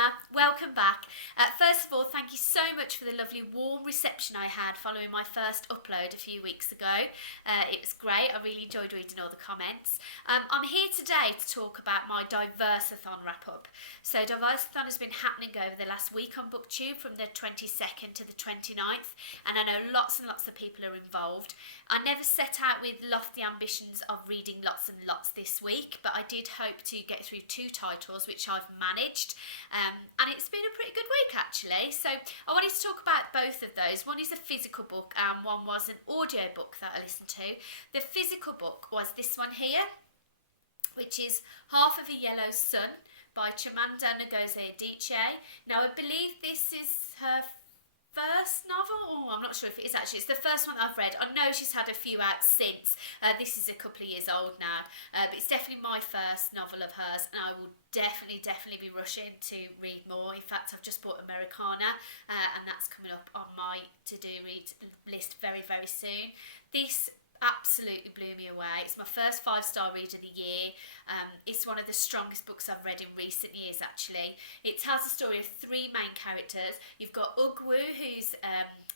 Mama, welcome back. First of all, thank you so much for the lovely warm reception I had following my first upload a few weeks ago. It was great, I really enjoyed reading all the comments. I'm here today to talk about my Diversathon wrap-up. So Diversathon has been happening over the last week on BookTube from the 22nd to the 29th, and I know lots and lots of people are involved. I never set out with lofty ambitions of reading lots and lots this week, but I did hope to get through 2 titles which I've managed, and it's been a pretty good week actually. So I wanted to talk about both of those. One is a physical book and one was an audio book that I listened to. The physical book was this one here, which is Half of a Yellow Sun by Chimamanda Ngozi Adichie. Now I believe this is her first novel. I'm not sure if it is actually. It's the first one that I've read. I know she's had a few out since. This is a couple of years old now, but it's definitely my first novel of hers, and I will definitely be rushing to read more. In fact, I've just bought Americana, and that's coming up on my to-do read list very soon. This absolutely blew me away. It's my first 5-star read of the year. It's one of the strongest books I've read in recent years actually. It tells the story of 3 main characters. You've got Ugwu, who's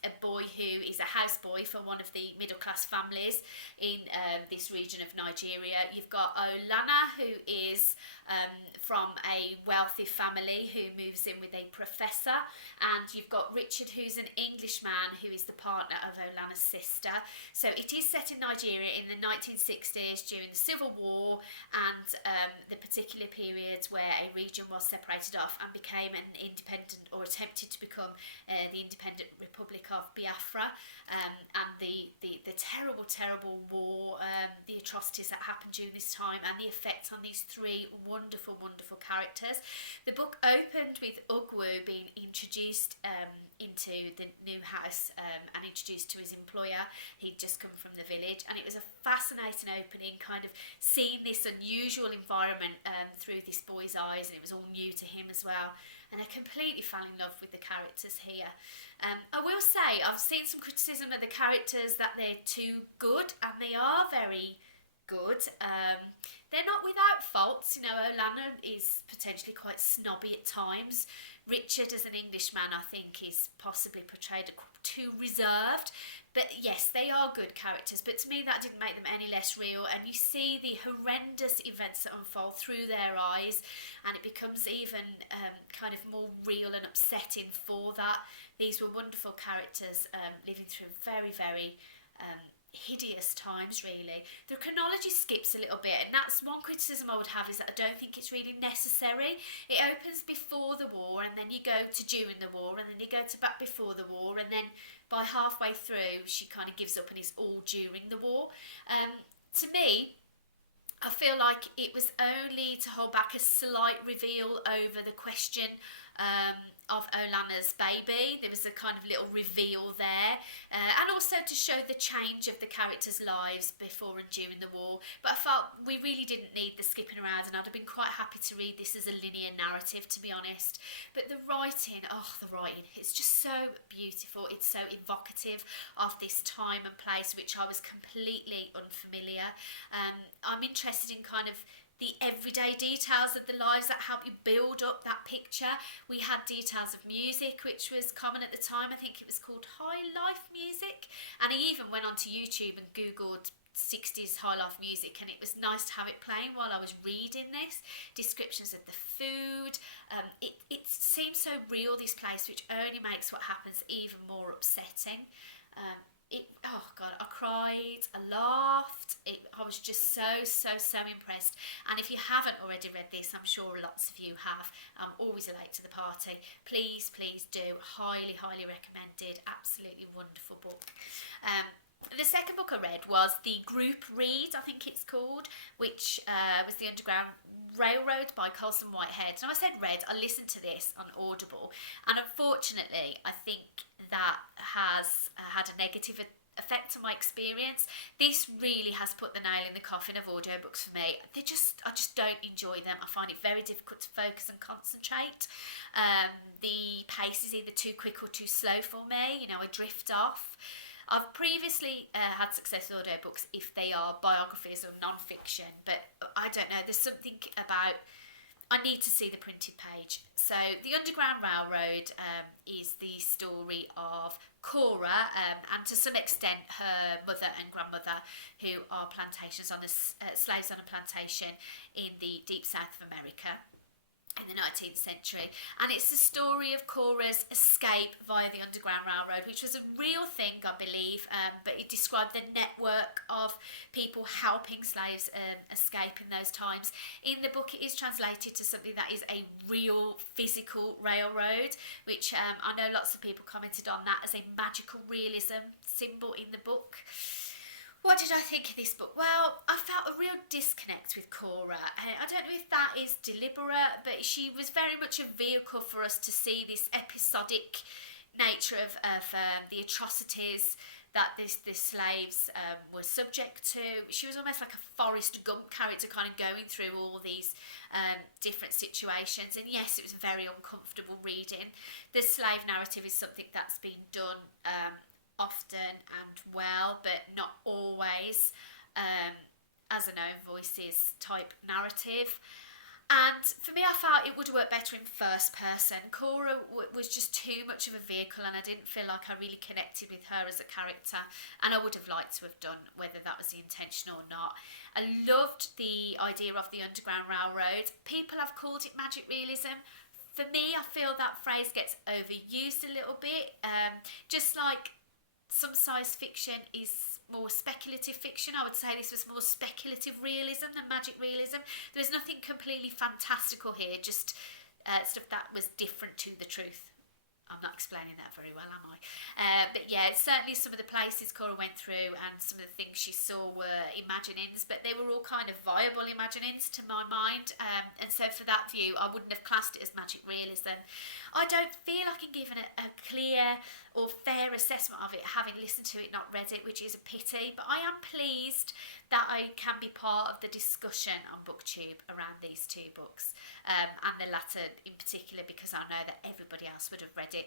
a boy who is a houseboy for one of the middle class families in this region of Nigeria. You've got Olana, who is from a wealthy family who moves in with a professor, and you've got Richard, who's an Englishman who is the partner of Olana's sister. So it is set in Nigeria in the 1960s during the Civil War and the particular periods where a region was separated off and became an independent, or attempted to become the independent Republic of Biafra, and the terrible war, the atrocities that happened during this time, and the effect on these 3 wonderful characters. The book opened with Ugwu being introduced into the new house and introduced to his employer. He'd just come from the village, and it was a fascinating opening, kind of seeing this unusual environment through this boy's eyes, and it was all new to him as well. And I completely fell in love with the characters here. I will say I've seen some criticism of the characters that they're too good, and they are very good. They're not without faults. You know, Olana is potentially quite snobby at times. Richard, as an Englishman, I think is possibly portrayed too reserved. But yes, they are good characters, but to me that didn't make them any less real, and you see the horrendous events that unfold through their eyes, and it becomes even kind of more real and upsetting for that. These were wonderful characters living through very hideous times really. The chronology skips a little bit, and that's one criticism I would have, is that I don't think it's really necessary. It opens before the war, and then you go to during the war, and then you go to back before the war, and then by halfway through she kind of gives up and it's all during the war. To me, I feel like it was only to hold back a slight reveal over the question of Olana's baby. There was a kind of little reveal there, and also to show the change of the characters' lives before and during the war. But I felt we really didn't need the skipping around, and I'd have been quite happy to read this as a linear narrative, to be honest. But the writing, it's just so beautiful. It's so evocative of this time and place which I was completely unfamiliar. I'm interested in kind of the everyday details of the lives that help you build up that picture. We had details of music, which was common at the time. I think it was called high life music, and I even went onto YouTube and googled 60s high life music, and it was nice to have it playing while I was reading this. Descriptions of the food, it seems so real, this place, which only makes what happens even more upsetting. I cried, I laughed, I was just so impressed. And if you haven't already read this, I'm sure lots of you have, I'm always late to the party, please do. Highly recommended. Absolutely wonderful book. The second book I read was the group read, I think it's called, which was The Underground Railroad by Coulson, Whitehead. Now I said read, I listened to this on Audible, and unfortunately I think that has had a negative effect on my experience. This really has put the nail in the coffin of audiobooks for me. I just don't enjoy them. I find it very difficult to focus and concentrate. The pace is either too quick or too slow for me. You know, I drift off. I've previously had success with audiobooks if they are biographies or non-fiction, but I don't know, there's something about, I need to see the printed page. So the Underground Railroad is the story of Cora, and to some extent her mother and grandmother, who are plantations on slaves on a plantation in the deep south of America in the 19th century. And it's the story of Cora's escape via the Underground Railroad, which was a real thing, I believe, but it described the network of people helping slaves escape in those times. In the book, it is translated to something that is a real physical railroad, which I know lots of people commented on that as a magical realism symbol in the book. What did I think of this book? Well, I felt a real disconnect with Cora. I don't know if that is deliberate, but she was very much a vehicle for us to see this episodic nature of the atrocities that the slaves were subject to. She was almost like a Forrest Gump character, kind of going through all these different situations. And yes, it was very uncomfortable reading. The slave narrative is something that's been done often and well, but not always as an own voices type narrative. And for me, I felt it would work better in first person. Cora was just too much of a vehicle, and I didn't feel like I really connected with her as a character, and I would have liked to have done, whether that was the intention or not. I loved the idea of the Underground Railroad. People have called it magic realism. For me, I feel that phrase gets overused a little bit, just like some science fiction is more speculative fiction. I would say this was more speculative realism than magic realism. There was nothing completely fantastical here, just stuff that was different to the truth. I'm not explaining that very well, am I? But yeah, certainly some of the places Cora went through and some of the things she saw were imaginings, but they were all kind of viable imaginings to my mind. And so for that view, I wouldn't have classed it as magic realism. I don't feel I can give a clear or fair assessment of it, having listened to it, not read it, which is a pity. But I am pleased that I can be part of the discussion on BookTube around these two books, and the latter in particular, because I know that everybody else would have read it.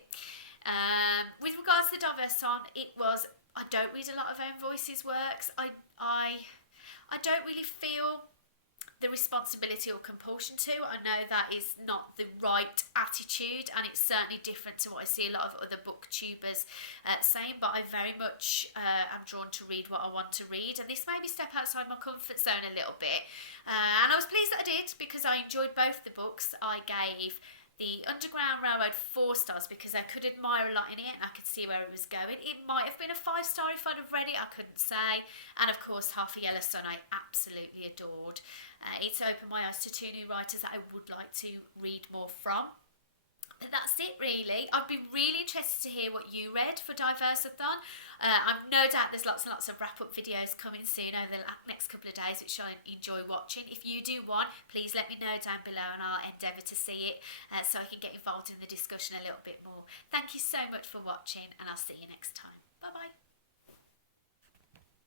With regards to Diversathon, I don't read a lot of Own Voices works. I don't really feel the responsibility or compulsion to. I know that is not the right attitude, and it's certainly different to what I see a lot of other booktubers saying, but I very much am drawn to read what I want to read, and this made me step outside my comfort zone a little bit, and I was pleased that I did, because I enjoyed both the books. I gave the Underground Railroad 4 stars because I could admire a lot in it and I could see where it was going. It might have been a 5-star if I'd have read it, I couldn't say. And of course, Half a Yellow Sun I absolutely adored. It's opened my eyes to 2 new writers that I would like to read more from. But that's it really. I'd be really interested to hear what you read for Diversathon. I've no doubt there's lots and lots of wrap-up videos coming soon over the next couple of days, which I enjoy watching. If you do one, please let me know down below and I'll endeavour to see it so I can get involved in the discussion a little bit more. Thank you so much for watching, and I'll see you next time. Bye bye.